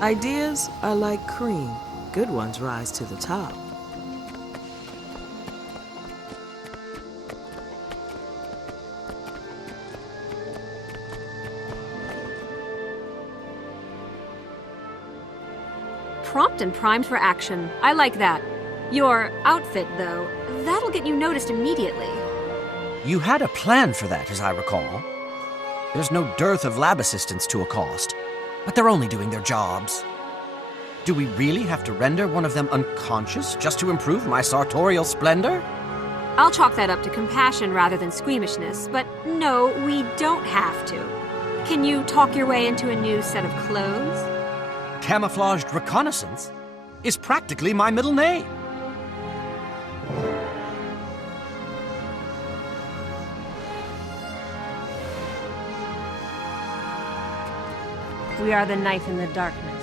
Ideas are like cream. Good ones rise to the top. Prompt and primed for action. I like that. Your outfit, though, that'll get you noticed immediately. You had a plan for that, as I recall. There's no dearth of lab assistants to accost, but they're only doing their jobs. Do we really have to render one of them unconscious just to improve my sartorial splendor? I'll chalk that up to compassion rather than squeamishness, but no, we don't have to. Can you talk your way into a new set of clothes? Camouflaged reconnaissance is practically my middle name. We are the knife in the darkness.